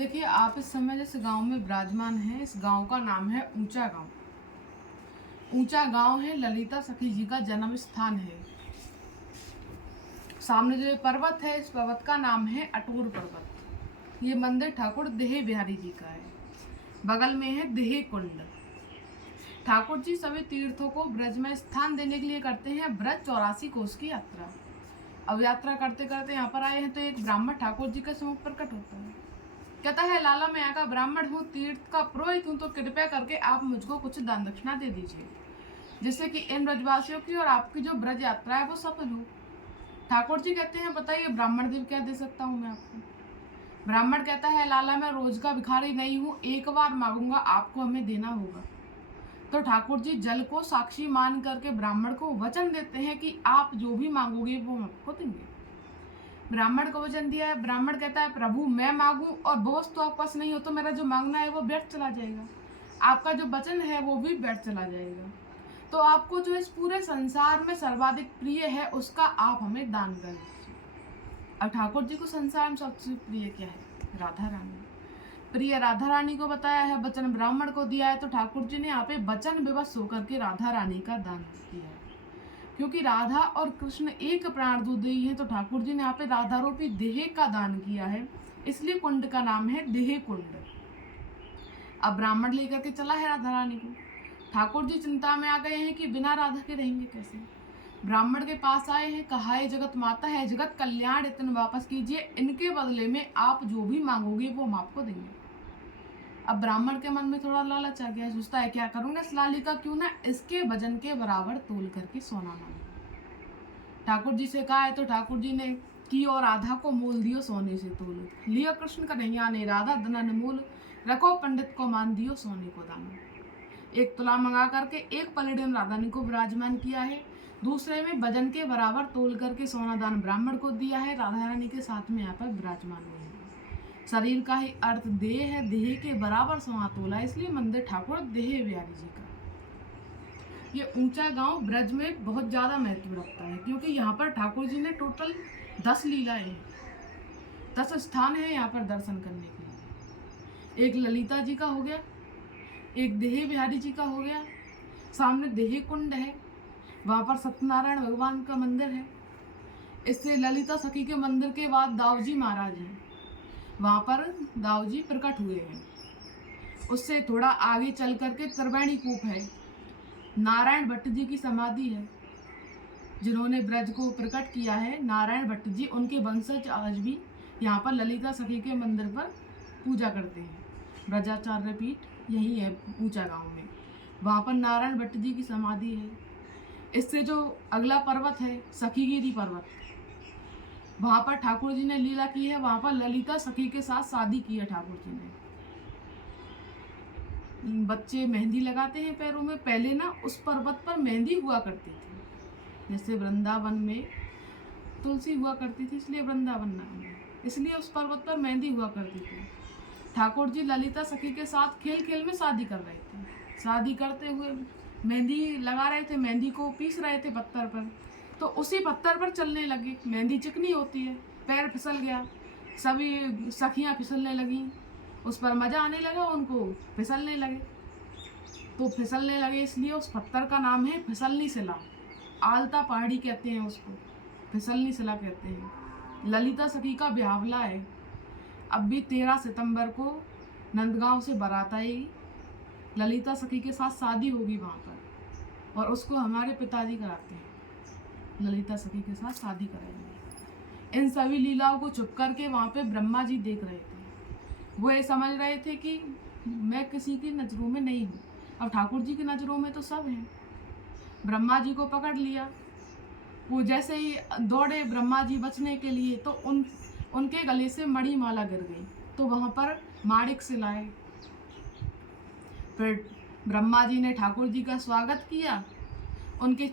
देखिए, आप इस समय जिस गाँव में विराजमान हैं, इस गाँव का नाम है ऊंचा गाँव। ऊंचा गाँव है, ललिता सखी जी का जन्म स्थान है। सामने जो ये पर्वत है, इस पर्वत का नाम है अटूर पर्वत। ये मंदिर ठाकुर देह बिहारी जी का है। बगल में है देह कुंड। ठाकुर जी सभी तीर्थों को ब्रज में स्थान देने के लिए करते हैं ब्रज 84 कोस की यात्रा। अब यात्रा करते करते यहाँ पर आए हैं तो एक ब्राह्मण ठाकुर जी का सम्मुख प्रकट होता है। कहता है, लाला मैं यहाँ का ब्राह्मण हूँ, तीर्थ का पुरोहित हूँ, तो कृपया करके आप मुझको कुछ दान दक्षिणा दे दीजिए, जिससे कि इन ब्रजवासियों की और आपकी जो ब्रज यात्रा है वो सफल हो। ठाकुर जी कहते हैं, बताइए ब्राह्मण देव क्या दे सकता हूँ मैं आपको। ब्राह्मण कहता है, लाला मैं रोज का भिखारी नहीं हूँ, एक बार मांगूंगा, आपको हमें देना होगा। तो ठाकुर जी जल को साक्षी मान करके ब्राह्मण को वचन देते हैं कि आप जो भी मांगोगे वो हम आपको देंगे। ब्राह्मण को वचन दिया है। ब्राह्मण कहता है, प्रभु मैं मांगू और वो वस्तु आपके पास नहीं हो तो मेरा जो मांगना है वो व्यर्थ चला जाएगा, आपका जो वचन है वो भी व्यर्थ चला जाएगा। तो आपको जो इस पूरे संसार में सर्वाधिक प्रिय है उसका आप हमें दान कर दीजिए। और ठाकुर जी को संसार में सबसे प्रिय क्या है? राधा रानी। प्रिय राधा रानी को बताया है, वचन ब्राह्मण को दिया है, तो ठाकुर जी ने यहाँ पे वचन विवश होकर के राधा रानी का दान किया है। क्योंकि राधा और कृष्ण एक प्राण देही हैं, तो ठाकुर जी ने यहाँ पे राधा रूपी देह का दान किया है, इसलिए कुंड का नाम है देह कुंड। अब ब्राह्मण लेकर के चला है राधा रानी को। ठाकुर जी चिंता में आ गए हैं कि बिना राधा के रहेंगे कैसे। ब्राह्मण के पास आए हैं, कहा है जगत माता है, जगत कल्याण इतने वापस कीजिए, इनके बदले में आप जो भी मांगोगे वो हम आपको देंगे। अब ब्राह्मण के मन में थोड़ा लालच आ गया, सोचता है क्या करूंगा इस लाली का, क्यों ना इसके वजन के बराबर तोल करके सोना मांगे। ठाकुर जी से कहा है तो ठाकुर जी ने की और राधा को मोल दियो सोने से तोल, लियो कृष्ण का नहीं आने राधा धनन मूल, रखो पंडित को मान दियो सोने को दान। एक तुला मंगा करके एक पलड़े में राधा को विराजमान किया है, दूसरे में वजन के बराबर तोल करके सोना दान ब्राह्मण को दिया है। राधा रानी के साथ में यहाँ पर विराजमान हुए हैं। शरीर का ही अर्थ देह है, देह के बराबर सोना तोला, इसलिए मंदिर ठाकुर देह बिहारी जी का। ये ऊंचा गांव ब्रज में बहुत ज़्यादा महत्व रखता है, क्योंकि यहाँ पर ठाकुर जी ने टोटल 10 लीलाएं हैं, 10 स्थान है यहाँ पर दर्शन करने के लिए। एक ललिता जी का हो गया, एक देह बिहारी जी का हो गया, सामने देह कुंड है, वहाँ पर सत्यनारायण भगवान का मंदिर है। इससे ललिता सखी के मंदिर के बाद दाऊजी महाराज हैं, वहाँ पर दाऊजी प्रकट हुए हैं। उससे थोड़ा आगे चल करके त्रिवेणी कूप है, नारायण भट्ट जी की समाधि है, जिन्होंने ब्रज को प्रकट किया है। नारायण भट्ट जी, उनके वंशज आज भी यहाँ पर ललिता सखी के मंदिर पर पूजा करते हैं। ब्रजाचार्य पीठ यही है ऊंचा गांव में, वहाँ पर नारायण भट्ट जी की समाधि है। इससे जो अगला पर्वत है सखीगिरी पर्वत, वहाँ पर ठाकुर जी ने लीला की है, वहाँ पर ललिता सखी के साथ शादी की है ठाकुर जी ने। बच्चे मेहंदी लगाते हैं पैरों में, पहले ना उस पर्वत पर मेहंदी हुआ करती थी, जैसे वृंदावन में तुलसी हुआ करती थी, इसलिए वृंदावन नाम है, इसलिए उस पर्वत पर मेहंदी हुआ करती थी। ठाकुर जी ललिता सखी के साथ खेल खेल में शादी कर रहे थे, शादी करते हुए मेहंदी लगा रहे थे, मेहंदी को पीस रहे थे पत्थर पर, तो उसी पत्थर पर चलने लगे। मेहंदी चिकनी होती है, पैर फिसल गया, सभी सखियाँ फिसलने लगीं, उस पर मज़ा आने लगा, उनको फिसलने लगे, तो फिसलने लगे, इसलिए उस पत्थर का नाम है फिसलनी शिला। आलता पहाड़ी कहते हैं उसको, फिसलनी शिला कहते हैं। ललिता सखी का ब्यावला है। अब भी 13 सितंबर को नंदगांव से बारात आएगी, ललिता सखी के साथ शादी होगी वहाँ पर, और उसको हमारे पिताजी कराते हैं, ललिता सखी के साथ शादी कराएंगे। इन सभी लीलाओं को छुप करके वहाँ पे ब्रह्मा जी देख रहे थे। वो ये समझ रहे थे कि मैं किसी की नज़रों में नहीं हूँ, अब ठाकुर जी की नज़रों में तो सब हैं। ब्रह्मा जी को पकड़ लिया, वो जैसे ही दौड़े ब्रह्मा जी बचने के लिए, तो उनके गले से मणि माला गिर गई, तो वहाँ पर माणिक से लाए। फिर ब्रह्मा जी ने ठाकुर जी का स्वागत किया, उनके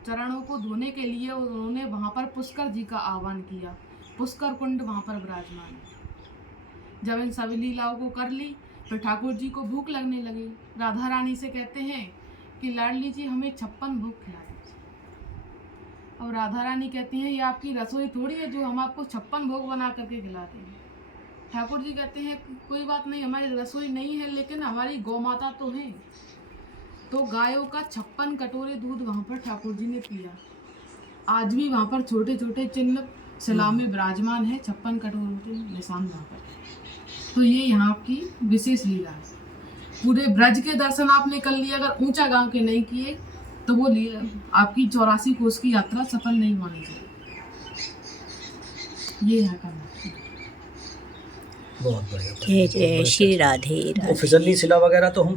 चरणों को धोने के लिए उन्होंने वहाँ पर पुष्कर जी का आह्वान किया। पुष्कर कुंड वहाँ पर विराजमान है। जब इन सभी लीलाओं को कर ली, फिर ठाकुर जी को भूख लगने लगी। राधा रानी से कहते हैं कि लाडली जी हमें 56 भोग खिला दीजिए। और राधा रानी कहती हैं, ये आपकी रसोई थोड़ी है जो हम आपको 56 भोग बना करके खिला देंगे। ठाकुर जी कहते हैं कि कोई बात नहीं, हमारी रसोई नहीं है लेकिन हमारी गौ माता तो है। तो गायों का 56 कटोरे दूध वहां पर ठाकुर जी ने पिया। आज भी वहां पर छोटे छोटे चिन्ह शिला में विराजमान है, 56 कटोरों के निशान वहां पर। तो ये यहाँ की विशेष लीला है। पूरे ब्रज के दर्शन आपने कर लिए, अगर ऊंचा गांव के नहीं किए तो वो आपकी 84 कोस की यात्रा सफल नहीं मानी जाए। ये यहाँ का बहुत बढ़िया। जय जय श्री राधे तो राधे। फिसलनी शिला वगैरह तो हम